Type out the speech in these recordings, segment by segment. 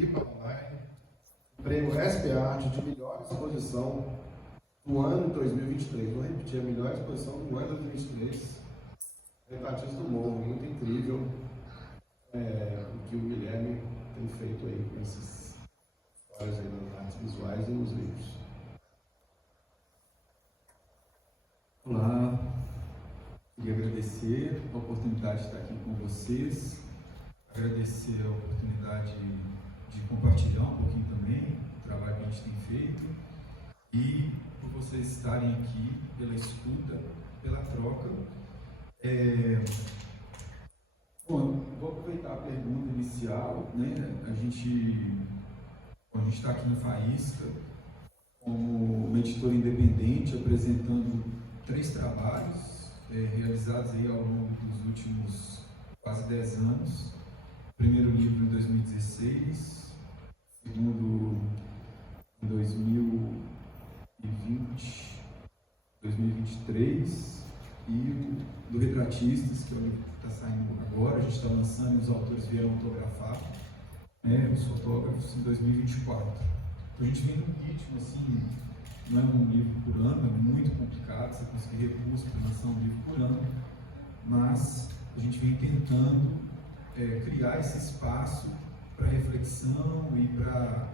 Floripa Online, prêmio SP Art de melhor exposição do ano 2023. Vou repetir, a melhor exposição do ano 2023. Retratistas do Morro, muito incrível o que o Guilherme tem feito aí com essas histórias aí nas artes visuais e nos livros. Olá, queria agradecer a oportunidade de estar aqui com vocês, agradecer a oportunidade de compartilhar um pouquinho também o trabalho que a gente tem feito e por vocês estarem aqui pela escuta, pela troca. Bom, vou aproveitar a pergunta inicial, né? A gente está aqui no Faísca como uma editora independente, apresentando 3 trabalhos realizados aí ao longo dos últimos quase 10 anos. O primeiro livro em 2016, o segundo em 2020, 2023 e o do Retratistas, que é o livro que está saindo agora. A gente está lançando e os autores vieram autografar, os fotógrafos, em 2024. Então a gente vem num ritmo assim, não é um livro por ano, é muito complicado você conseguir recursos para lançar um livro por ano, mas a gente vem tentando criar esse espaço para reflexão e para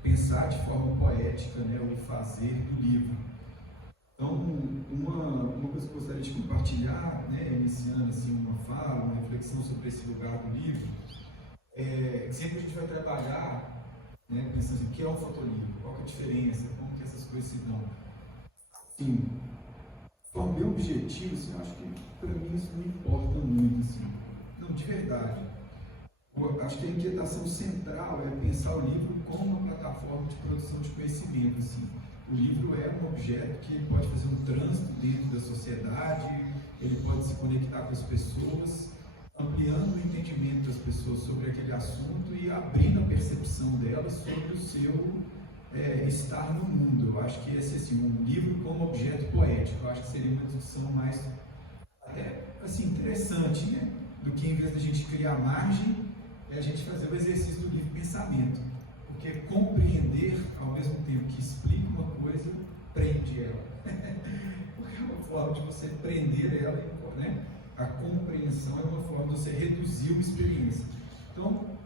pensar de forma poética, o fazer do livro. Então, uma coisa que eu gostaria de compartilhar, iniciando assim uma fala, uma reflexão sobre esse lugar do livro, que sempre a gente vai trabalhar pensando assim, o que é um fotolivro, qual que é a diferença, como que essas coisas se dão. Sim, o meu objetivo, assim, eu acho que para mim isso não importa muito, assim. Não, de verdade. Eu acho que a inquietação central é pensar o livro como uma plataforma de produção de conhecimento, assim. O livro é um objeto que pode fazer um trânsito dentro da sociedade, ele pode se conectar com as pessoas, ampliando o entendimento das pessoas sobre aquele assunto e abrindo a percepção delas sobre o seu estar no mundo. Eu acho que esse assim, um livro como objeto poético, eu acho que seria uma discussão mais até assim, interessante, do que em vez da gente criar margem, a gente fazer o exercício do livre pensamento. Porque compreender, ao mesmo tempo que explica uma coisa, prende ela. Porque é uma forma de você prender ela, A compreensão é uma forma de você reduzir uma experiência. Então, o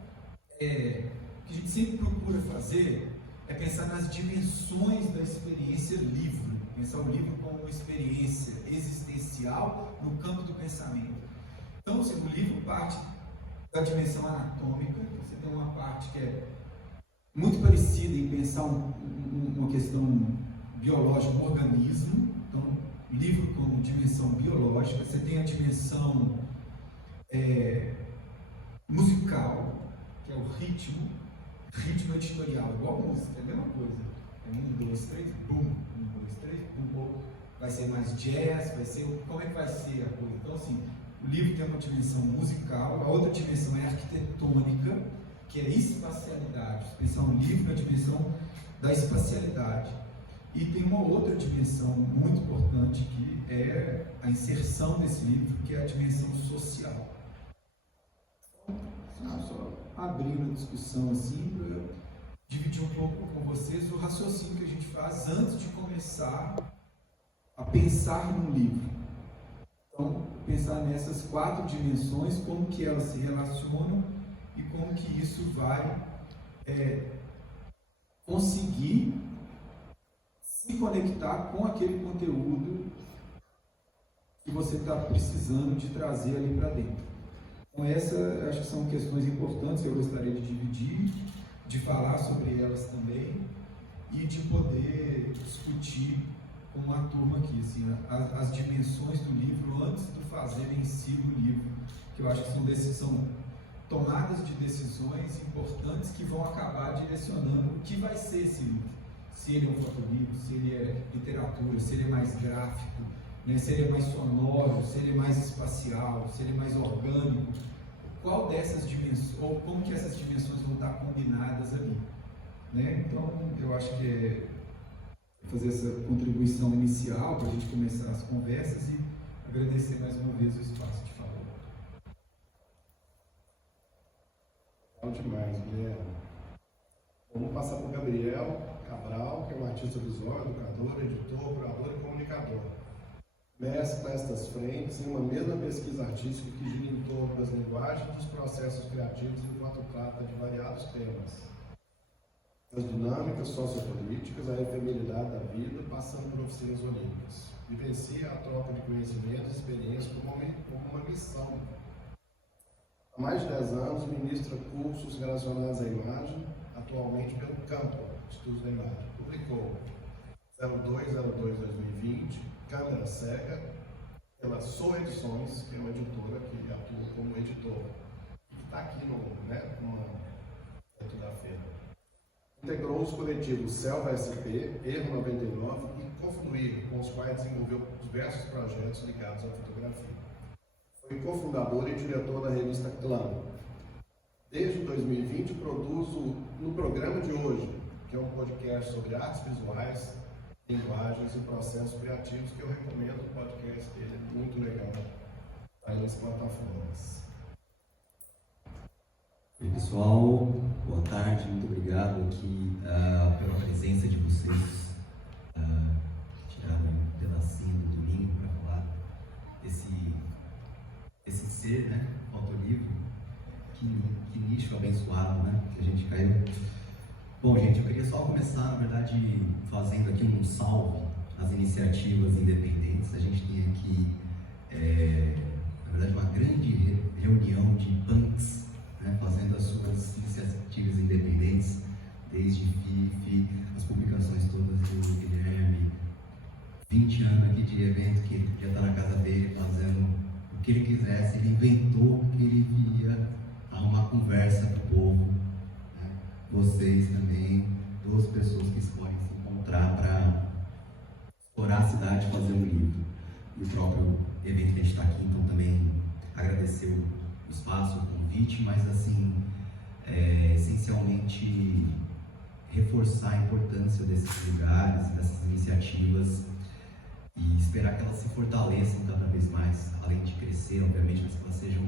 que a gente sempre procura fazer é pensar nas dimensões da experiência livro. Pensar o livro como uma experiência existencial no campo do pensamento. Então, assim, o livro parte da dimensão anatômica. Você tem uma parte que é muito parecida em pensar uma questão biológica, um organismo. Então, livro como dimensão biológica. Você tem a dimensão musical, que é o ritmo editorial, igual a música, é a mesma coisa. É 1, 2, 3, bum, 1, 2, 3, bum, vai ser mais jazz, vai ser, como é que vai ser a coisa? Então, assim, o livro tem uma dimensão musical, a outra dimensão é arquitetônica, que é espacialidade. Você pensar um livro na dimensão da espacialidade. E tem uma outra dimensão muito importante que é a inserção desse livro, que é a dimensão social. Só abrindo a discussão assim, para eu dividir um pouco com vocês o raciocínio que a gente faz antes de começar a pensar num livro. Então, pensar nessas 4 dimensões, como que elas se relacionam e como que isso vai conseguir se conectar com aquele conteúdo que você está precisando de trazer ali para dentro. Então, acho que são questões importantes que eu gostaria de dividir, de falar sobre elas também e de poder discutir com uma turma aqui, assim, as dimensões do livro antes do fazer em si do livro, que eu acho que são tomadas de decisões importantes que vão acabar direcionando o que vai ser esse livro. Se ele é um fotolivro, se ele é literatura, se ele é mais gráfico, se ele é mais sonoro, se ele é mais espacial, se ele é mais orgânico, qual dessas dimensões, ou como que essas dimensões vão estar combinadas ali. Então, eu acho que é fazer essa contribuição inicial para a gente começar as conversas e agradecer mais uma vez o espaço de fala. Bom demais, Guilherme. Vamos passar para o Gabriel Cabral, que é um artista visual, educador, editor, curador e comunicador. Mestre nestas frentes em uma mesma pesquisa artística que gira em torno das linguagens e dos processos criativos enquanto trata de variados temas. Das dinâmicas sociopolíticas, a efemeridade da vida, passando por oficinas olímpicas. Vivencia a troca de conhecimentos e experiências como uma missão. Há mais de 10 anos, ministra cursos relacionados à imagem, atualmente pelo Campo, Estudos da Imagem. Publicou 02/02/2020, Câmara Cega, pela Sou Edições, que é uma editora que atua como editor, e que está aqui dentro da feira. Integrou os coletivos Selva SP, Erro 99 e Confluir, com os quais desenvolveu diversos projetos ligados à fotografia. Foi cofundador e diretor da revista Clã. Desde 2020 produzo no programa de hoje, que é um podcast sobre artes visuais, linguagens e processos criativos, que eu recomendo o podcast dele, é muito legal, está nas plataformas. Oi pessoal, boa tarde, muito obrigado aqui pela presença de vocês, que tiraram um pedacinho do domingo para falar desse ser, né, fotolivro, que nicho abençoado, né, que a gente caiu. Bom gente, eu queria só começar, na verdade, fazendo aqui um salve às iniciativas independentes. A gente tem aqui, na verdade, uma grande reunião de punks, né, fazendo as suas iniciativas independentes, desde FIFI, as publicações todas do Guilherme, 20 anos aqui de evento que ele podia estar na casa dele fazendo o que ele quisesse. Ele inventou que ele ia arrumar conversa com o povo, né? Vocês também, duas pessoas que podem se encontrar para explorar a cidade e fazer um livro. E o próprio evento que a gente está aqui, então também agradecer o espaço, o convite, mas assim, essencialmente reforçar a importância desses lugares, dessas iniciativas e esperar que elas se fortaleçam cada vez mais, além de crescer, obviamente, mas que elas sejam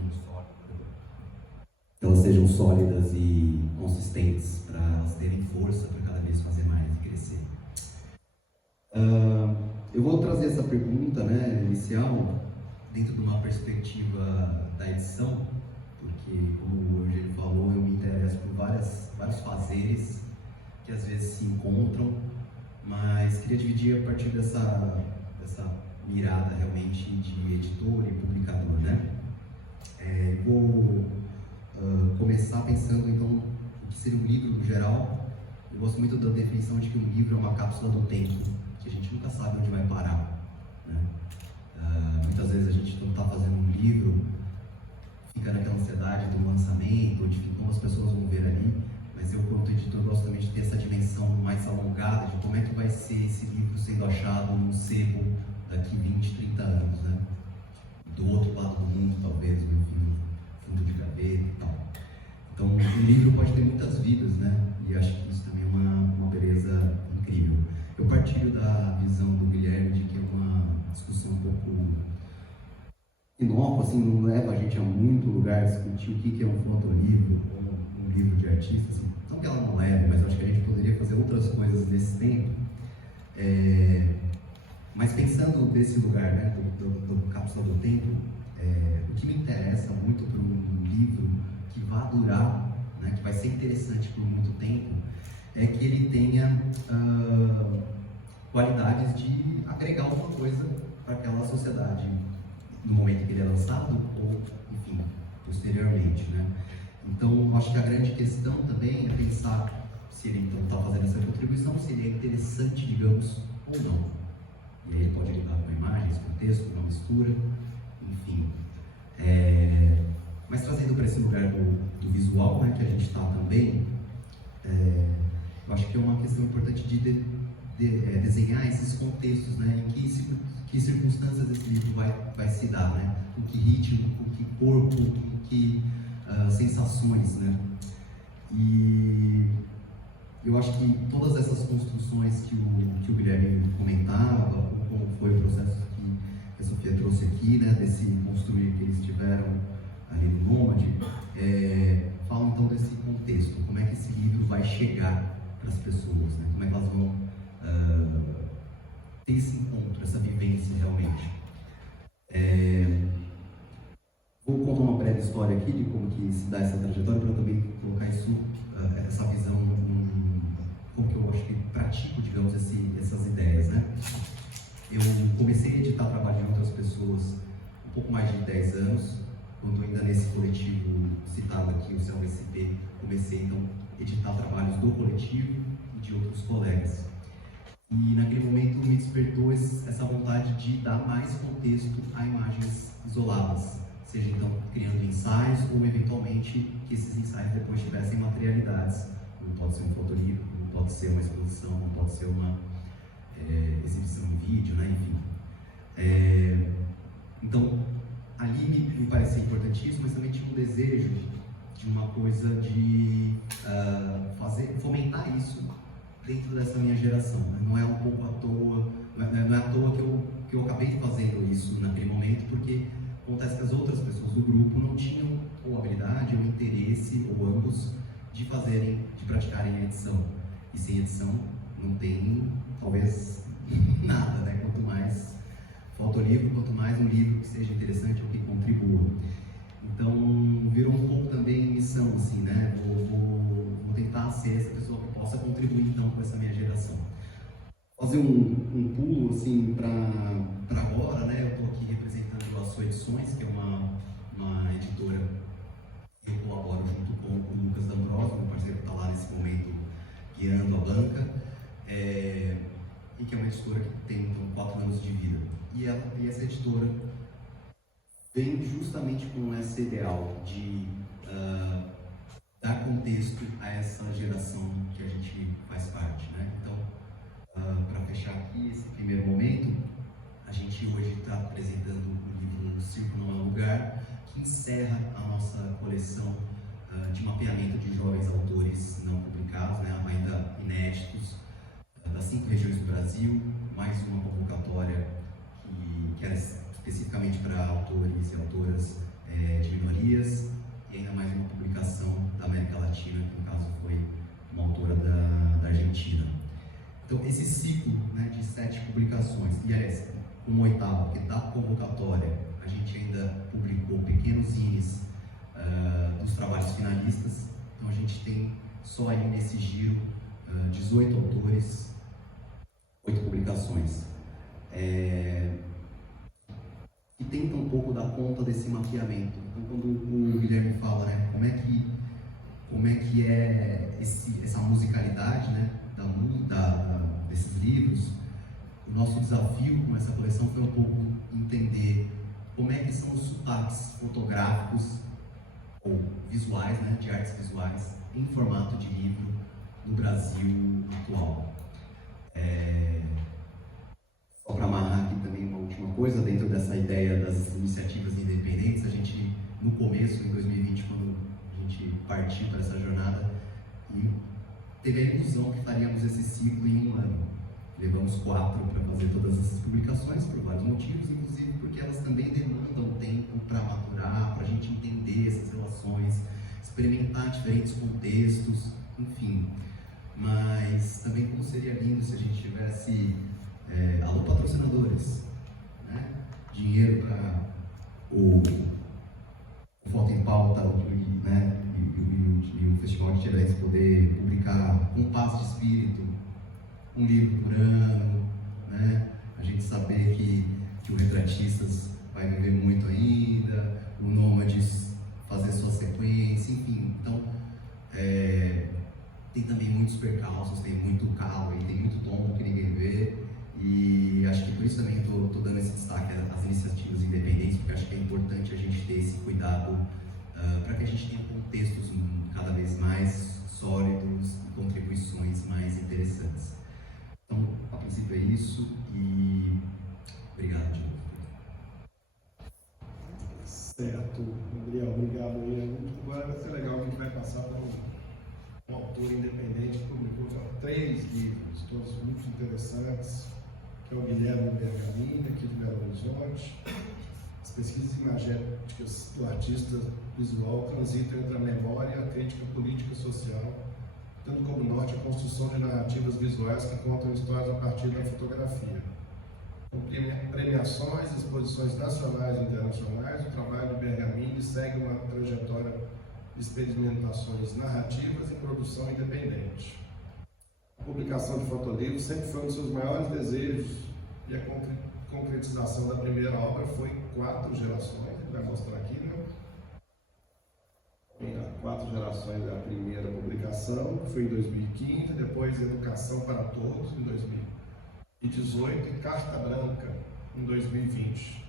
sólidas e consistentes, para elas terem força para cada vez fazer mais e crescer. Eu vou trazer essa pergunta, né, inicial, dentro de uma perspectiva da edição, porque, como hoje ele falou, eu me interesso por vários fazeres que às vezes se encontram, mas queria dividir a partir dessa mirada realmente de editor e publicador, né? Vou começar pensando então o que seria um livro no geral. Eu gosto muito da definição de que um livro é uma cápsula do tempo, que a gente nunca sabe onde vai parar, né? Muitas vezes a gente não está fazendo um livro, fica naquela ansiedade do lançamento, de como as pessoas vão ver ali, mas eu, como editor, gosto também de ter essa dimensão mais alongada de como é que vai ser esse livro sendo achado num sebo daqui 20, 30 anos, né? Do outro lado do mundo, talvez, enfim, fundo de gaveta e tal. Então, um livro pode ter muitas vidas, né? E acho que isso também é uma beleza incrível. Eu partilho da visão do Guilherme de que é uma discussão um pouco inócua, assim, não leva a gente a muito lugar discutir o que é um fotolivro ou um livro de artista, assim. Não que ela não leve, mas acho que a gente poderia fazer outras coisas nesse tempo. Mas pensando desse lugar, né, do cápsula do tempo, o que me interessa muito para um livro que vai durar, né, que vai ser interessante por muito tempo, é que ele tenha qualidades de agregar alguma coisa para aquela sociedade no momento que ele é lançado ou, enfim, posteriormente, né? Então, acho que a grande questão também é pensar se ele então está fazendo essa contribuição, se ele é interessante, digamos, ou não. E aí ele pode lidar com imagens, com texto, com uma mistura, enfim. Mas trazendo para esse lugar do visual, né, que a gente está também, eu acho que é uma questão importante de desenhar esses contextos, né, em que circunstâncias esse livro vai se dar, né, com que ritmo, com que corpo, com que sensações, né. E eu acho que todas essas construções que o Guilherme comentava, como foi o processo que a Sofia trouxe aqui, né, desse construir que eles tiveram ali no Nômade, fala então desse contexto, como é que esse livro vai chegar para as pessoas, né? Como é que elas vão ter esse encontro, essa vivência realmente. Vou contar uma breve história aqui de como que se dá essa trajetória para também colocar isso, essa visão, como que eu acho que pratico, digamos, essas ideias, né? Eu comecei a editar trabalho de outras pessoas um pouco mais de 10 anos, quando ainda nesse coletivo citado aqui, o CELVSP, comecei então a editar trabalhos do coletivo e de outros colegas. E naquele momento me despertou essa vontade de dar mais contexto a imagens isoladas, seja então criando ensaios ou eventualmente que esses ensaios depois tivessem materialidades. Não pode ser um fotolivro, não pode ser uma exposição, não pode ser uma exibição em vídeo, né? Enfim. Então, ali me parecia importantíssimo, mas também tinha um desejo de uma coisa de fomentar isso dentro dessa minha geração, né? Não é um pouco à toa, não é à toa que eu acabei fazendo isso naquele momento, porque acontece que as outras pessoas do grupo não tinham ou habilidade ou interesse, ou ambos, de praticarem a edição. E sem edição não tem, talvez, nada, né? Quanto mais fotolivro, quanto mais um livro que seja interessante ou que contribua. Então, virou um pouco também missão, assim, né? Vou tentar ser essa pessoa que possa contribuir, então, com essa minha geração. Fazer um pulo, assim, para agora, né? Eu estou aqui representando a Sua Edições, que é uma editora que eu colaboro junto com o Lucas D'Ambrosio, meu parceiro que está lá nesse momento guiando a banca, e que é uma editora que tem, então, 4 anos de vida. E essa editora vem justamente com esse ideal de dar contexto a essa geração que a gente faz parte, né? Então, para fechar aqui esse primeiro momento, a gente hoje está apresentando o livro Circo Não é Lugar, que encerra a nossa coleção de mapeamento de jovens autores não publicados, né? Ainda inéditos, das 5 regiões do Brasil, mais uma convocatória que era especificamente para autores e autoras de minorias, e ainda mais uma publicação da América Latina, que no caso foi uma autora da Argentina. Então, esse ciclo, né, de 7 publicações, e aliás, uma 8ª, que da convocatória, a gente ainda publicou pequenos zines dos trabalhos finalistas. Então, a gente tem só aí nesse giro 18 autores, 8 publicações. Que tenta um pouco dar conta desse mapeamento. Então, quando o Guilherme fala, né, como é que é essa musicalidade, né, desses livros, o nosso desafio com essa coleção foi um pouco entender como é que são os sotaques fotográficos ou visuais, né, de artes visuais, em formato de livro no Brasil atual. Só para amarrar aqui também uma última coisa, dentro dessa ideia das iniciativas independentes, a gente, no começo, em 2020, quando a gente partiu para essa jornada, e teve a ilusão que faríamos esse ciclo em 1 ano. Levamos 4 para fazer todas essas publicações, por vários motivos, inclusive porque elas também demandam tempo para maturar, para a gente entender essas relações, experimentar diferentes contextos, enfim. Mas também como seria lindo se a gente tivesse alô patrocinadores, né? Dinheiro para o Foto em Pauta, né? E o Festival de Tiradentes poder publicar com paz de espírito um livro por ano, né? A gente saber que o Retratistas vai viver muito ainda, o Nômades fazer sua sequência, enfim. Então, tem também muitos percalços, tem muito calo aí, tem muito tombo que ninguém vê, e acho que por isso também estou dando esse destaque às iniciativas independentes, porque acho que é importante a gente ter esse cuidado para que a gente tenha contextos cada vez mais sólidos e contribuições mais interessantes. Então, a princípio é isso, e obrigado de novo. Certo, Gabriel, obrigado aí. Agora vai ser legal, a gente vai passar para um autor independente que publicou já 3 livros, todos muito interessantes, que é o Guilherme Bergamini, aqui de Belo Horizonte, pesquisas imagéticas do artista visual transitam entre a memória e a crítica política e social, tendo como norte a construção de narrativas visuais que contam histórias a partir da fotografia. Com premiações, exposições nacionais e internacionais, o trabalho do Bergamini segue uma trajetória de experimentações narrativas e produção independente. A publicação de fotolivros sempre foi um dos seus maiores desejos e a concretização da primeira obra foi 4 gerações, ele vai mostrar aqui, né? 4 gerações da primeira publicação, que foi em 2015, depois Educação para Todos, em 2018, e Carta Branca, em 2020.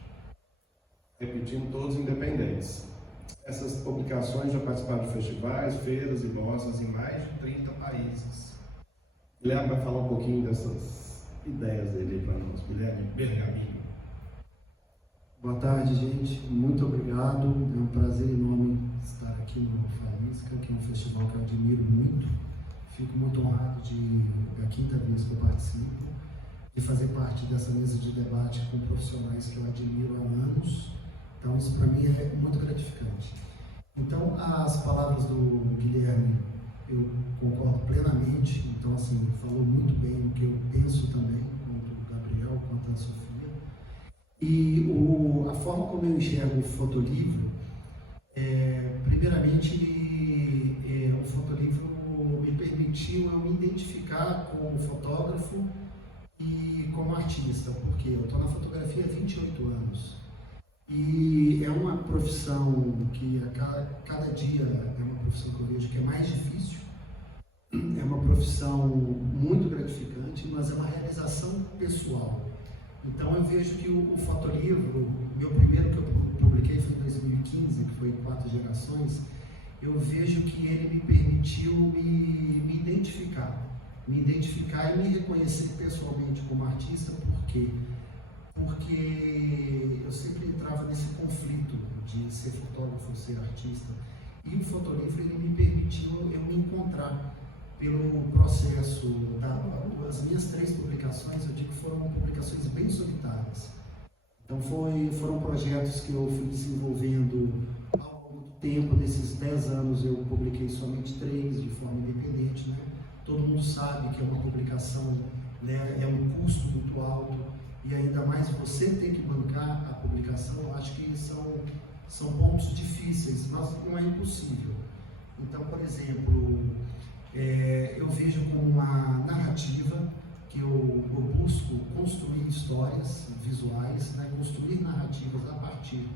Repetindo, todos independentes. Essas publicações já participaram de festivais, feiras e mostras em mais de 30 países. Guilherme vai falar um pouquinho dessas ideias dele para nós. Guilherme Bergamini. Boa tarde, gente. Muito obrigado. É um prazer enorme estar aqui no Faísca, que é um festival que eu admiro muito. Fico muito honrado de, é a 5ª vez que eu participo, de fazer parte dessa mesa de debate com profissionais que eu admiro há anos. Então, isso para mim é muito gratificante. Então, as palavras do Guilherme, eu concordo plenamente. Então, assim, falou muito bem o que eu penso também, quanto o Gabriel, quanto a Sofia. E a forma como eu enxergo o fotolivro, primeiramente, o fotolivro me permitiu eu me identificar como fotógrafo e como artista, porque eu estou na fotografia há 28 anos. E é uma profissão que a cada dia é uma profissão que eu vejo que é mais difícil, é uma profissão muito gratificante, mas é uma realização pessoal. Então eu vejo que o fotolivro, meu primeiro que eu publiquei foi em 2015, que foi 4 gerações, eu vejo que ele me permitiu me identificar e me reconhecer pessoalmente como artista. Por quê? Porque eu sempre entrava nesse conflito de ser fotógrafo ou ser artista, e o fotolivro ele me permitiu eu me encontrar pelo processo. As minhas 3 publicações, eu digo que foram publicações bem solitárias. Então foram projetos que eu fui desenvolvendo ao longo do tempo. Nesses 10 anos eu publiquei somente 3 de forma independente, né? Todo mundo sabe que é uma publicação, né, é um custo muito alto, e ainda mais você tem que bancar a publicação. Eu acho que são pontos difíceis, mas não é impossível. Então, por exemplo, eu vejo como uma narrativa que eu busco construir histórias visuais, né, construir narrativas a partir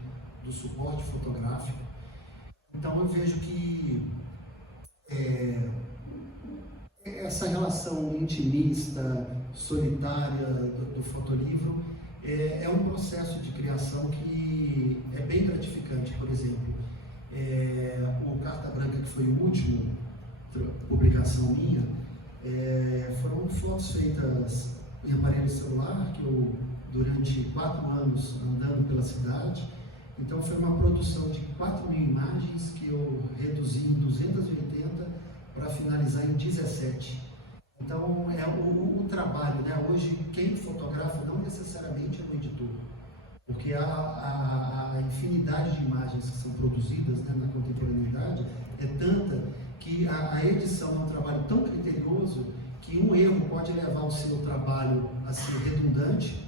do suporte fotográfico. Então eu vejo que essa relação intimista, solitária do fotolivro é um processo de criação que é bem gratificante. Por exemplo, o Carta Branca, que foi o último publicação minha, foram fotos feitas em aparelho celular, que eu, durante 4 anos andando pela cidade, então foi uma produção de 4.000 imagens que eu reduzi em 280 para finalizar em 17. Então é o trabalho, né? Hoje quem fotografa não necessariamente é um editor, porque a infinidade de imagens que são produzidas, né, na contemporaneidade é tanta que a edição é um trabalho tão criterioso que um erro pode levar o seu trabalho a ser redundante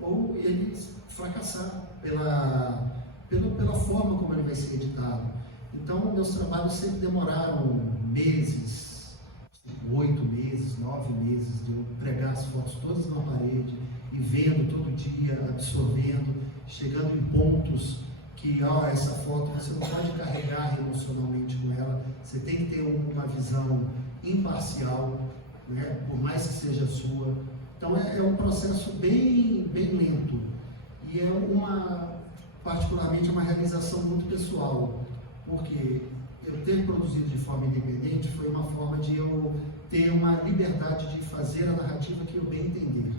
ou ele fracassar pela forma como ele vai ser editado. Então, meus trabalhos sempre demoraram meses, 8 meses, 9 meses, de eu pregar as fotos todas na parede e vendo todo dia, absorvendo, chegando em pontos que essa foto você não pode carregar emocionalmente com ela, você tem que ter uma visão imparcial, né, por mais que seja sua. Então é um processo bem lento e particularmente uma realização muito pessoal, porque eu ter produzido de forma independente foi uma forma de eu ter uma liberdade de fazer a narrativa que eu bem entender,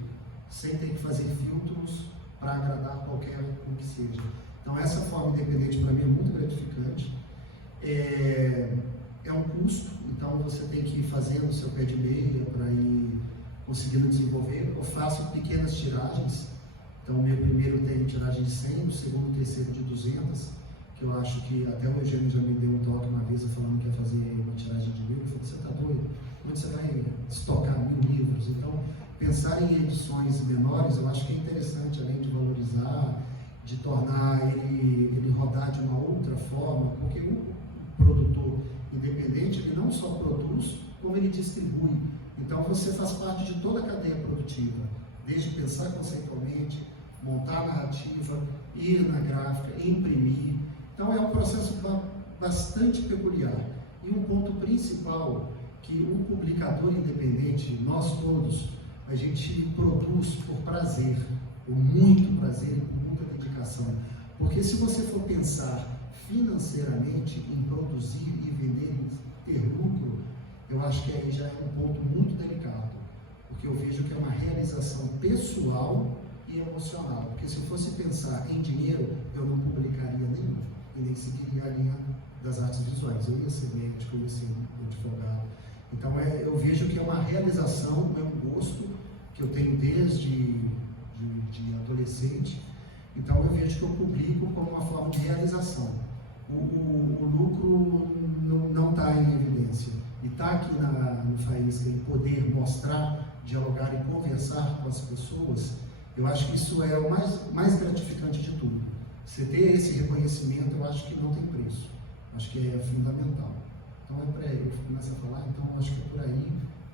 sem ter que fazer filtros para agradar qualquer um que seja. Então essa forma independente para mim é muito gratificante. É um custo, então você tem que ir fazendo o seu pé de meia para ir conseguindo desenvolver. Eu faço pequenas tiragens, Então, o meu primeiro tem tiragem de 100, o segundo e terceiro de 200, que eu acho que até o Eugênio já me deu um toque uma vez falando que ia fazer uma tiragem de livro. Eu falei, você está doido? Onde você vai estocar 1000 livros? Então, pensar em edições menores, eu acho que é interessante, além de valorizar, de tornar ele rodar de uma outra forma, porque o produtor independente, ele não só produz, como ele distribui. Então, você faz parte de toda a cadeia produtiva, desde pensar conceitualmente, montar a narrativa, ir na gráfica, imprimir. Então, é um processo bastante peculiar. E um ponto principal, que o publicador independente, nós todos, a gente produz por prazer, por muito prazer e com muita dedicação. Porque se você for pensar financeiramente em produzir e vender e ter lucro, eu acho que aí já é um ponto muito delicado. Porque eu vejo que é uma realização pessoal e emocional. Porque se fosse pensar em dinheiro, eu não publicaria nenhum. E nem seguiria a linha das artes visuais. Eu ia ser médico, eu ia ser advogado. Então, eu vejo que é uma realização, é um gosto que eu tenho desde de adolescente. Então, eu vejo que eu publico como uma forma de realização. O lucro não está em evidência. E estar aqui no Faísca e poder mostrar, dialogar e conversar com as pessoas, eu acho que isso é o mais gratificante de tudo. Você ter esse reconhecimento, eu acho que não tem preço. Acho que é fundamental. Então, eu começo a falar, então acho que é por aí.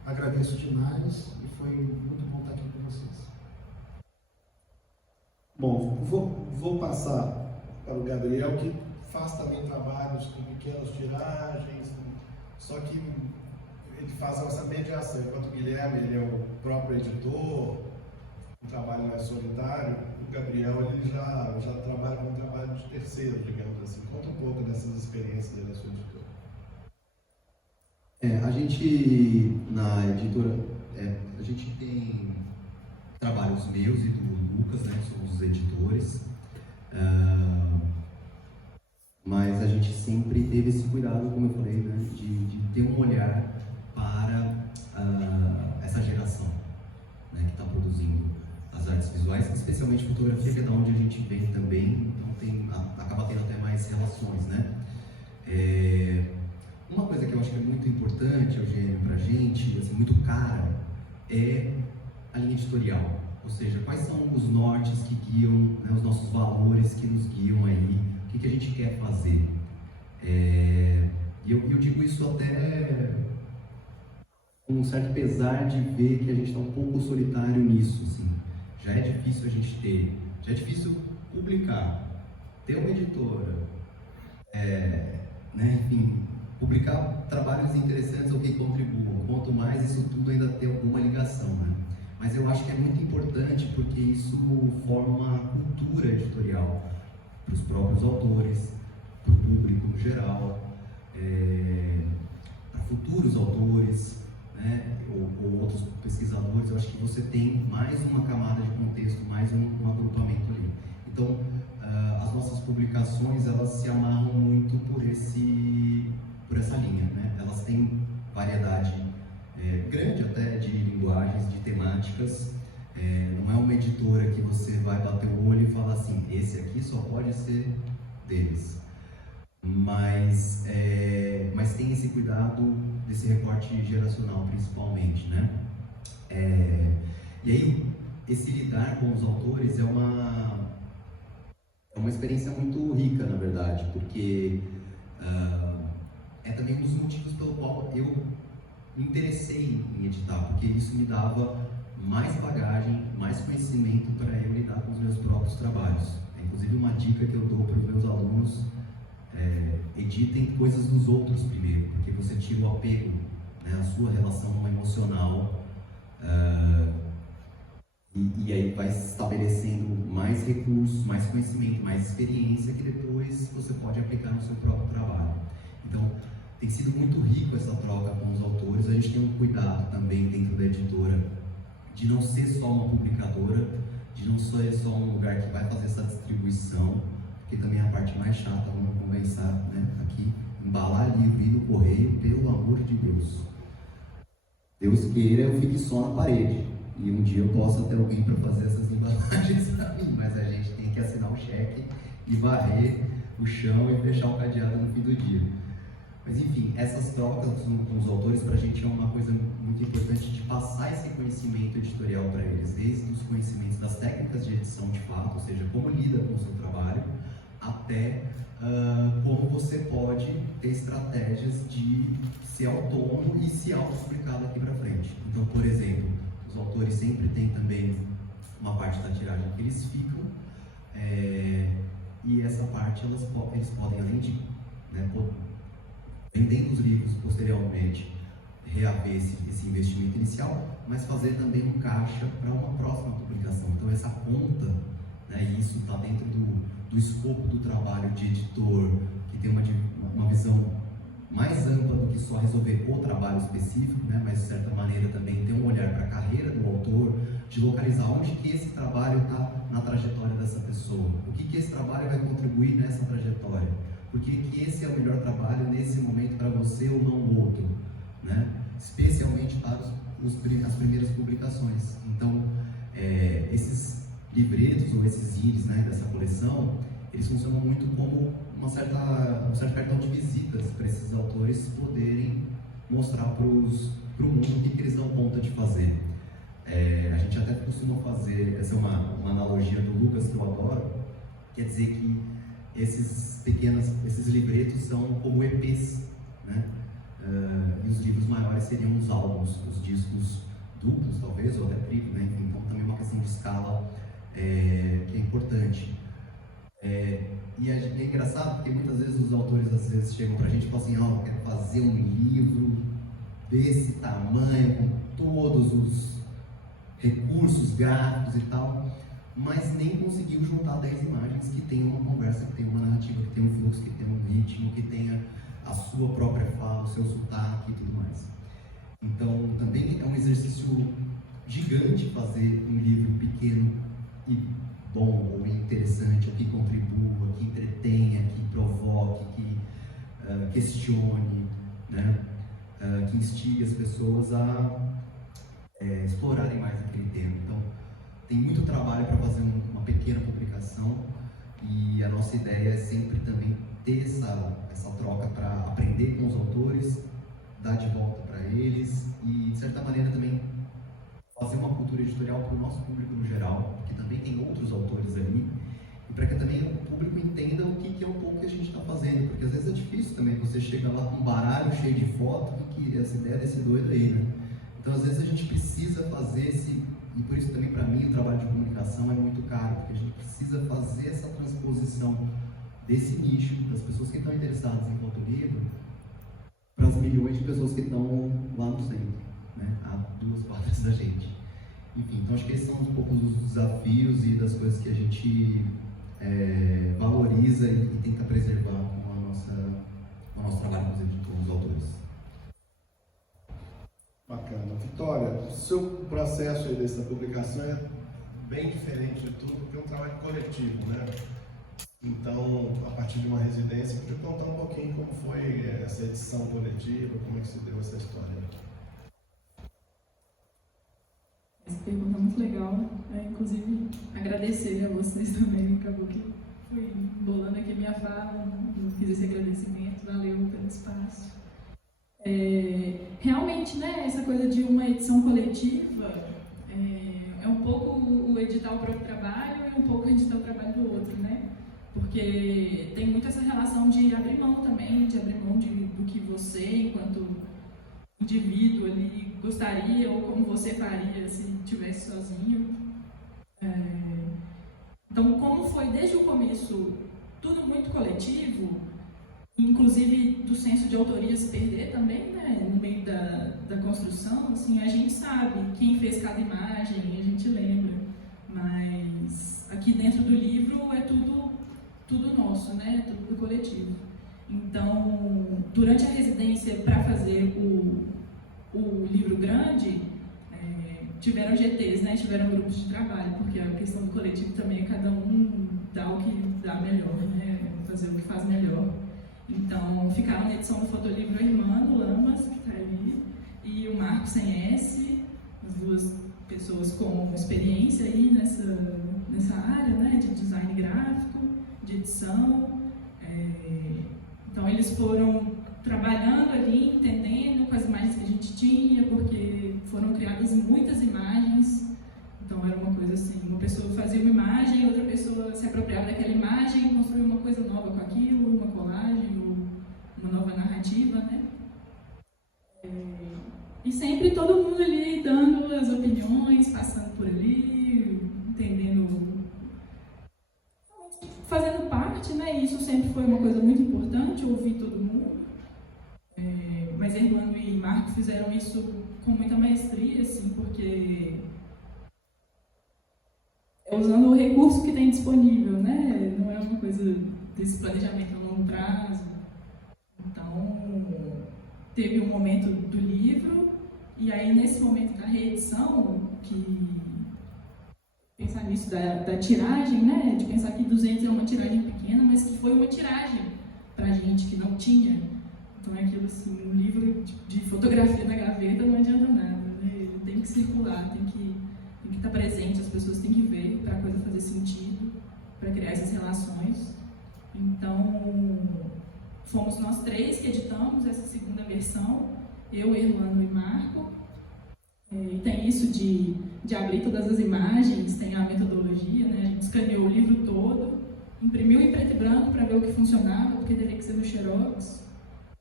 Agradeço demais e foi muito bom estar aqui com vocês. Bom, vou passar para o Gabriel, que faz também trabalhos com pequenas tiragens, só que ele faz essa mediação. Enquanto o Guilherme ele é o próprio editor, um trabalho mais solitário, o Gabriel ele já trabalha com um trabalho de terceiro, digamos assim. Conta um pouco dessas experiências dele na sua editora. A gente, na editora, a gente tem trabalhos meus e do Lucas, né, que somos os editores, mas a gente sempre teve esse cuidado, como eu falei, né, de ter um olhar para essa geração, né, que está produzindo as artes visuais, especialmente fotografia, que é da onde a gente vem também, então acaba tendo até mais relações, né? Uma coisa que eu acho que é muito importante, Eugênio, para a gente, assim, muito cara, é a linha editorial. Ou seja, quais são os nortes que guiam, né, os nossos valores que nos guiam aí, o que a gente quer fazer. E eu digo isso até com um certo pesar de ver que a gente está um pouco solitário nisso. Assim. Já é difícil a gente ter, já é difícil publicar, ter uma editora, né, enfim, publicar trabalhos interessantes ou que contribuam. Quanto mais isso tudo ainda ter alguma ligação, né? Mas eu acho que é muito importante porque isso forma uma cultura editorial para os próprios autores, para o público no geral, para futuros autores, né, ou outros pesquisadores. Eu acho que você tem mais uma camada de contexto, mais um agrupamento ali. Então, as nossas publicações, elas se amarram muito por essa linha, né? Elas têm variedade grande até de linguagens, de temáticas. Não é uma editora que você vai bater o olho e falar assim, esse aqui só pode ser deles. Mas tem esse cuidado desse recorte geracional, principalmente, né? E aí, esse lidar com os autores é uma experiência muito rica, na verdade, porque é também um dos motivos pelo qual eu me interessei em editar, porque isso me dava mais bagagem, mais conhecimento para eu lidar com os meus próprios trabalhos. Inclusive, uma dica que eu dou para os meus alunos editem coisas dos outros primeiro, porque você tira o apego, né, a sua relação emocional, e aí vai estabelecendo mais recursos, mais conhecimento, mais experiência que depois você pode aplicar no seu próprio trabalho. Então, tem sido muito rico essa troca com os autores. A gente tem um cuidado também dentro da editora de não ser só uma publicadora, de não ser só um lugar que vai fazer essa distribuição, porque também é a parte mais chata, vamos conversar, né, aqui, embalar livro e ir no correio, pelo amor de Deus. Deus queira eu fique só na parede, E um dia eu posso ter alguém para fazer essas embalagens para mim, mas a gente tem que assinar o cheque e varrer o chão e fechar o cadeado no fim do dia. Mas enfim, essas trocas com os autores para a gente é uma coisa muito importante de passar esse conhecimento editorial para eles, desde os conhecimentos das técnicas de edição de fato, ou seja, como lida com o seu trabalho, até como você pode ter estratégias de ser autônomo e se autopublicar daqui para frente. Então, por exemplo, os autores sempre têm também uma parte da tiragem que eles ficam, e essa parte eles podem, além de vendendo os livros posteriormente, reaver esse investimento inicial, mas fazer também um caixa para uma próxima publicação. Então essa conta, e isso está dentro do escopo do trabalho de editor, que tem uma visão mais ampla do que só resolver o trabalho específico, mas de certa maneira também ter um olhar para a carreira do autor, de localizar onde que esse trabalho está na trajetória dessa pessoa, o que esse trabalho vai contribuir nessa trajetória, por que esse é o melhor trabalho nesse momento para você ou não o outro, especialmente para as primeiras publicações. Então, esses livretos ou esses indies dessa coleção, eles funcionam muito como um certo cartão de visitas para esses autores poderem mostrar para o mundo o que eles dão conta de fazer. A gente até costuma fazer, essa é uma analogia do Lucas que eu adoro, quer dizer que esses livretos são como EPs, e os livros maiores seriam os álbuns, os discos duplos talvez, ou até triplo, enfim, então também é uma questão de escala que é importante. E é engraçado porque muitas vezes os autores chegam pra gente e falam assim, eu quero fazer um livro desse tamanho, com todos os recursos gráficos e tal, mas nem conseguiu juntar 10 imagens que tenham uma conversa, que tenham uma narrativa, que tenham um fluxo, que tenham um ritmo, que tenha a sua própria fala, o seu sotaque e tudo mais. Então, também é um exercício gigante fazer um livro pequeno e bom, ou interessante, ou que contribua, que entretenha, que provoque, que questione, que instigue as pessoas a explorarem mais aquele tema. Então, tem muito trabalho para fazer uma pequena publicação, e a nossa ideia é sempre também ter essa troca para aprender com os autores, dar de volta para eles e, de certa maneira, também fazer uma cultura editorial para o nosso público no geral, porque também tem outros autores ali, e para que também o público entenda o que é um pouco que a gente está fazendo, porque às vezes é difícil também, você chega lá com um baralho cheio de foto, o que é essa ideia desse doido aí, Então, às vezes a gente precisa fazer e por isso também para mim o trabalho de comunicação é muito caro, porque a gente precisa fazer essa transposição desse nicho, das pessoas que estão interessadas em fotolivro, para as milhões de pessoas que estão lá no centro, a 2 quadras da gente. Enfim, então acho que esses são um pouco dos desafios e das coisas que a gente valoriza e tenta preservar com o nosso trabalho com os autores. Bacana. Vitória, o seu processo aí dessa publicação é bem diferente de tudo, porque é um trabalho coletivo, Então, a partir de uma residência, eu queria contar um pouquinho como foi essa edição coletiva, como é que se deu essa história. Essa pergunta é muito legal, inclusive agradecer a vocês também, acabou que fui bolando aqui minha fala, fiz esse agradecimento, valeu pelo espaço. Realmente, essa coisa de uma edição coletiva é um pouco o editar o próprio trabalho e um pouco editar o trabalho do outro, Porque tem muito essa relação de abrir mão também, de abrir mão do que você, enquanto indivíduo ali, gostaria ou como você faria se estivesse sozinho. Então, como foi desde o começo tudo muito coletivo, inclusive do senso de autoria se perder também, no meio da construção, assim, a gente sabe quem fez cada imagem, a gente lembra, mas aqui dentro do livro é tudo nosso, tudo coletivo. Então, durante a residência, para fazer o livro grande, tiveram GTs, tiveram grupos de trabalho, porque a questão do coletivo também é cada um dá o que dá melhor, fazer o que faz melhor. Então, ficaram na edição do fotolivro a irmã do Lamas, que está ali, e o Marco sem S, as duas pessoas pessoas com experiência aí nessa área, né, de design gráfico, de edição. Então eles foram trabalhando ali, entendendo com as imagens que a gente tinha, porque foram criadas muitas imagens. Então era uma coisa assim, uma pessoa fazia uma imagem, outra pessoa se apropriava daquela imagem e construía uma coisa nova com aquilo, uma colagem ou uma nova narrativa, né? E sempre todo mundo ali dando as opiniões, passando por ali, entendendo, fazendo parte, né? E isso sempre foi uma coisa muito importante, ouvir todo mundo. Mas Erlano e Marco fizeram isso com muita maestria, assim, porque é usando o recurso que tem disponível, né? Não é uma coisa desse planejamento a longo prazo. Então, teve um momento do livro, e aí nesse momento da reedição, que pensar nisso da tiragem, né? De pensar que 200 é uma tiragem pequena, mas que foi uma tiragem pra gente que não tinha. Então é aquilo assim, um livro de fotografia na gaveta não adianta nada, né? Ele tem que circular, tem que estar presente, as pessoas têm que ver para a coisa fazer sentido, para criar essas relações. Então, fomos nós três que editamos essa segunda versão, eu, Erlano e Marco. E tem isso de abrir todas as imagens, tem a metodologia, né? A gente escaneou o livro todo, imprimiu em preto e branco para ver o que funcionava, porque teria que ser no Xerox.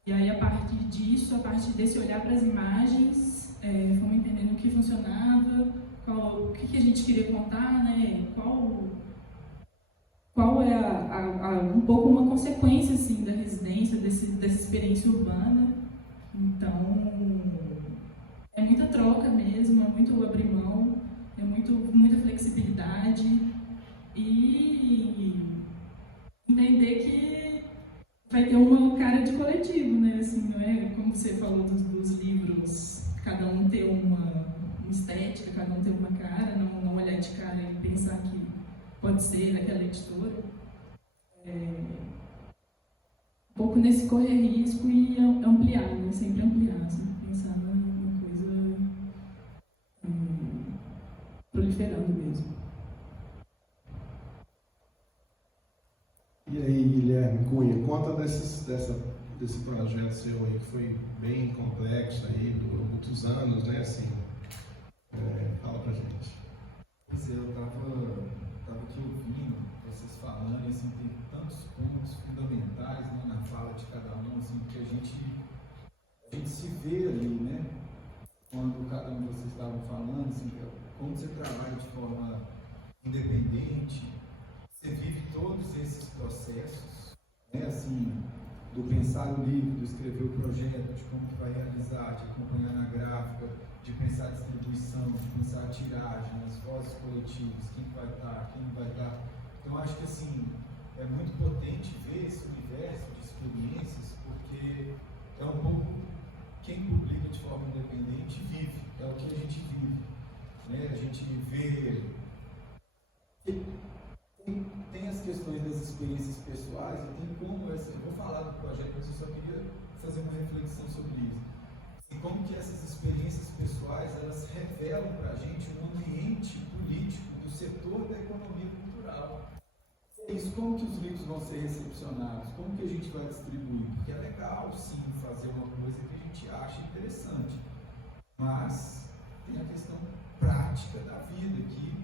E aí, a partir disso, a partir desse olhar para as imagens, fomos entendendo o que funcionava, o que a gente queria contar, né? Qual é um pouco uma consequência assim, da residência, dessa experiência urbana. Então, é muita troca mesmo, é muito abrir mão, é muita flexibilidade e entender que vai ter uma cara de coletivo, né? Assim, não é como você falou dos livros, cada um ter uma estética, cada um ter uma cara, não olhar de cara e pensar que pode ser daquela editora. Um pouco nesse correr risco e ampliar, né? Sempre ampliar, sempre pensar numa coisa proliferando mesmo. E aí, Guilherme Cunha, conta desse projeto seu aí, que foi bem complexo aí, durou muitos anos, né, assim, fala pra gente. Pois é, eu tava aqui ouvindo vocês falando, e assim, tem tantos pontos fundamentais, né, na fala de cada um, assim, que a gente se vê ali, né, quando cada um de vocês estavam falando, assim, como você trabalha de forma independente, você vive todos esses processos, né, assim, do pensar o livro, do escrever o projeto, de como que vai realizar, de acompanhar na gráfica, de pensar a distribuição, de pensar a tiragem, as vozes coletivas, quem vai estar, quem não vai estar. Então, acho que, assim, é muito potente ver esse universo de experiências, porque é um pouco quem publica de forma independente vive, é o que a gente vive, né? A gente vê... Tem as questões das experiências pessoais, e tem como essa... Eu vou falar do projeto, mas eu só queria fazer uma reflexão sobre isso. E como que essas experiências pessoais, elas revelam para a gente um ambiente político do setor da economia cultural. É isso, como que os livros vão ser recepcionados, como que a gente vai distribuir, porque é legal, sim, fazer uma coisa que a gente acha interessante, mas tem a questão prática da vida, que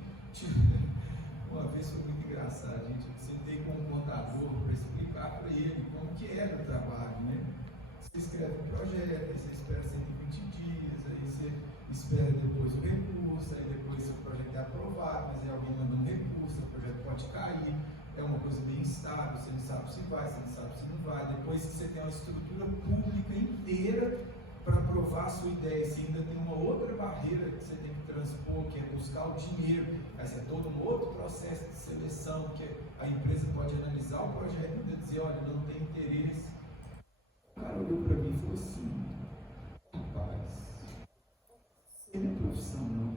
uma vez foi muito engraçado, gente, eu sentei com um contador para explicar para ele como que era o trabalho, né? Você escreve um projeto, aí você espera 120 dias, aí você espera depois o recurso, aí depois o projeto é aprovado, mas aí alguém manda um recurso, o projeto pode cair, é uma coisa bem instável, você não sabe se vai, você não sabe se não vai. Depois que você tem uma estrutura pública inteira para aprovar a sua ideia, você ainda tem uma outra barreira que você tem que transpor, que é buscar o dinheiro, aí você é todo um outro processo de seleção, que a empresa pode analisar o projeto e ainda dizer, olha, não tem interesse. O cara olhou para mim e falou assim, rapaz, você não é profissão, não.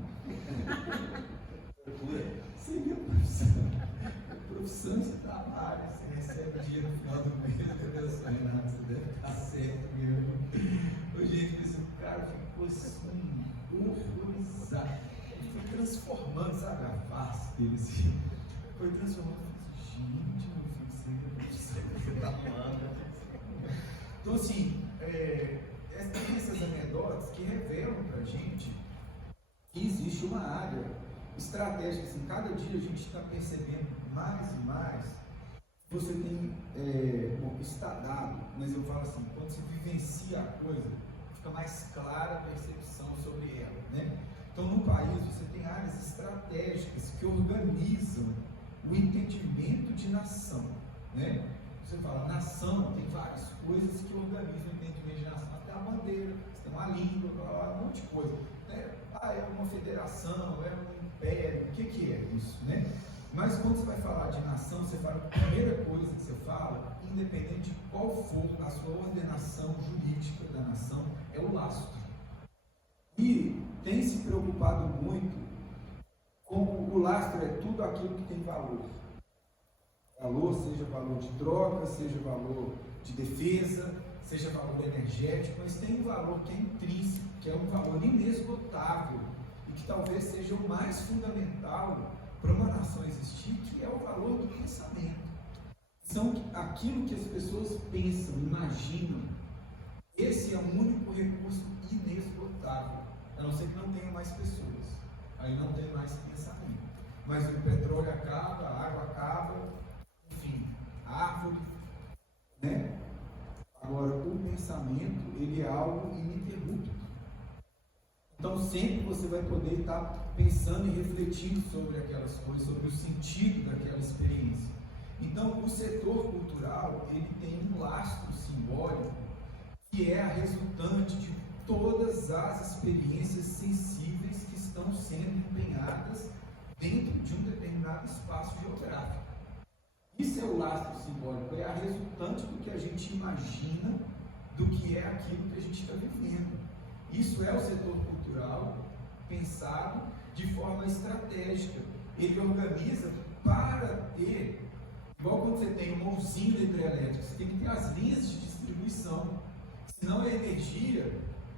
Seria profissão. Profissão você está na área, você recebe dinheiro no final do mês, eu pensei, Renato, você deve estar certo mesmo. O gente, esse cara ficou assim, horrorizado. foi transformando, sabe, a face dele assim, foi transformando. Gente, meu filho, você tá amando. Então, assim, tem essas anedotas que revelam pra gente que existe uma área estratégica, assim, cada dia a gente está percebendo mais e mais. Você tem, está dado, mas eu falo assim, quando você vivencia a coisa, fica mais clara a percepção sobre ela, né? Então, no país, você tem áreas estratégicas que organizam o entendimento de nação, né? Você fala, nação, tem várias coisas que organizam o entendimento de nação. Tem a bandeira, você tem uma língua, um monte de coisa, né? É uma federação, é um império, o que é isso, né? Mas quando você vai falar de nação, você fala, a primeira coisa que você fala, independente de qual for a sua ordenação jurídica da nação, é o lastro. E tem se preocupado muito com o lastro, é tudo aquilo que tem valor. Valor, seja valor de troca, seja valor de defesa, seja valor energético, mas tem um valor que é intrínseco, que é um valor inesgotável e que talvez seja o mais fundamental para uma nação existir, que é o valor do pensamento. São aquilo que as pessoas pensam, imaginam. Esse é o único recurso inesgotável, a não ser que não tenha mais pessoas, aí não tem mais pensamento. Mas o petróleo acaba, a água acaba, enfim, a árvore, né? Agora, o pensamento, ele é algo ininterrupto. Então, sempre você vai poder estar pensando e refletindo sobre aquelas coisas, sobre o sentido daquela experiência. Então, o setor cultural, ele tem um lastro simbólico que é a resultante de todas as experiências sensíveis que estão sendo empenhadas dentro de um determinado espaço geográfico. Isso é o lastro simbólico, é a resultante do que a gente imagina, do que é aquilo que a gente está vivendo. Isso é o setor cultural pensado de forma estratégica. Ele organiza para ter, igual quando você tem uma usina hidrelétrica, você tem que ter as linhas de distribuição, senão a energia,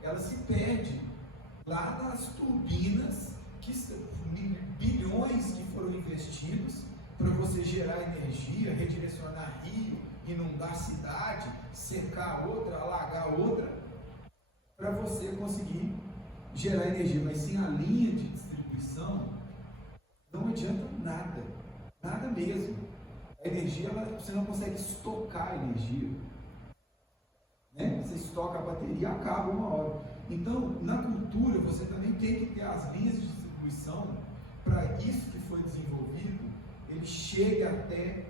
ela se perde lá nas turbinas, que bilhões que foram investidos para você gerar energia, redirecionar rio, inundar cidade, secar outra, alagar outra, para você conseguir gerar energia. Mas sem a linha de distribuição, não adianta nada, nada mesmo. A energia, você não consegue estocar a energia, né? Você estoca a bateria, acaba uma hora. Então, na cultura, você também tem que ter as linhas de distribuição para isso que foi desenvolvido, ele chegue até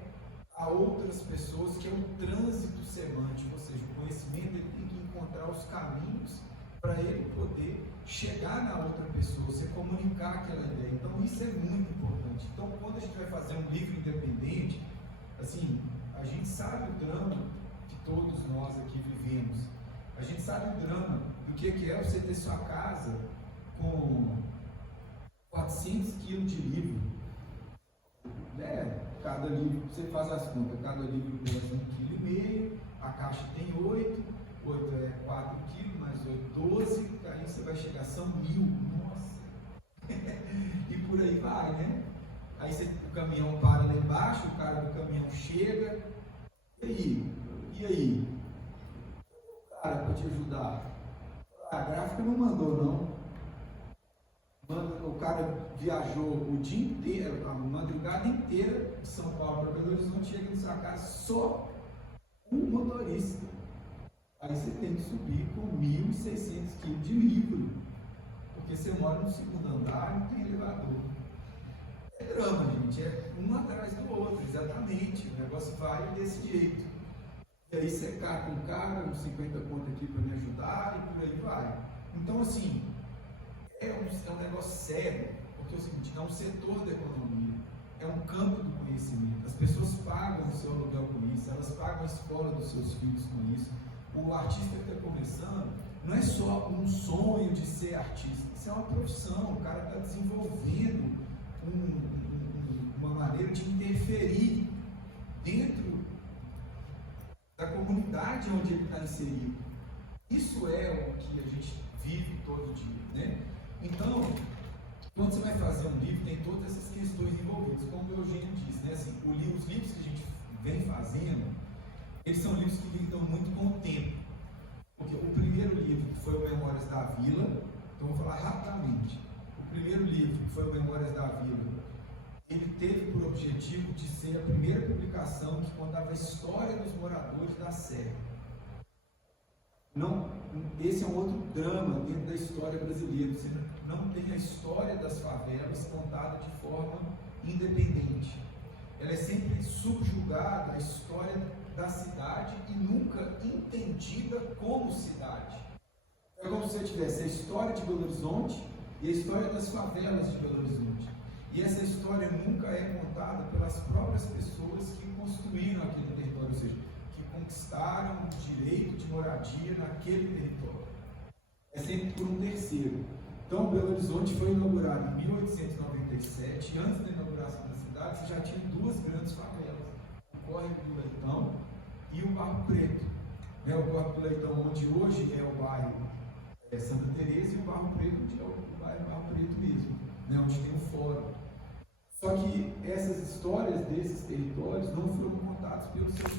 a outras pessoas, que é um trânsito semântico, ou seja, o conhecimento ele tem que encontrar os caminhos para ele poder chegar na outra pessoa, você comunicar aquela ideia. Então isso é muito importante. Então quando a gente vai fazer um livro independente, assim, a gente sabe o drama que todos nós aqui vivemos. A gente sabe o drama do que é você ter sua casa com 400 quilos de livro. Cada livro, você faz as contas, cada livro pesa 1,5 kg, a caixa tem 8 é 4 kg, mais 8, 12, aí você vai chegar, são 1.000, nossa! E por aí vai, né? Aí o caminhão para lá embaixo, o cara do caminhão chega, e aí? O cara para te ajudar? A gráfica não mandou, não. O cara viajou o dia inteiro, a madrugada inteira de São Paulo para Belo Horizonte, chega na sua casa só um motorista. Aí você tem que subir com 1.600 kg de livro, porque você mora no segundo andar e não tem elevador. É drama, gente, é um atrás do outro, exatamente. O negócio vai desse jeito. E aí você cata um cara, uns 50 conto aqui para me ajudar e por aí vai. Então, assim, é um negócio sério, porque é o seguinte, é um setor da economia, é um campo do conhecimento. As pessoas pagam o seu aluguel com isso, elas pagam a escola dos seus filhos com isso. O artista que está começando não é só um sonho de ser artista, isso é uma profissão. O cara está desenvolvendo uma maneira de interferir dentro da comunidade onde ele está inserido. Isso é o que a gente vive todo dia, né? Então, Quando você vai fazer um livro, tem todas essas questões envolvidas, como o Eugênio disse, né? Assim, os livros que a gente vem fazendo, eles são livros que lidam muito com o tempo. Porque o primeiro livro, que foi o Memórias da Vila, então vou falar rapidamente. O primeiro livro, que foi o Memórias da Vila, ele teve por objetivo de ser a primeira publicação que contava a história dos moradores da Serra. Não, esse é um outro drama dentro da história brasileira. Você não tem a história das favelas contada de forma independente. Ela é sempre subjugada à história da cidade e nunca entendida como cidade. É como se você tivesse a história de Belo Horizonte e a história das favelas de Belo Horizonte. E essa história nunca é contada pelas próprias pessoas que construíram aquele território, ou seja, que conquistaram o direito de moradia naquele território. É sempre por um terceiro. Então, Belo Horizonte foi inaugurado em 1897, antes da inauguração da cidade, você já tinha duas grandes favelas, o Córrego do Leitão e o Barro Preto. O Córrego do Leitão, onde hoje é o bairro Santa Teresa, e o Barro Preto, onde é o bairro Barro Preto mesmo, onde tem o fórum. Só que essas histórias desses territórios não foram contadas pelos seus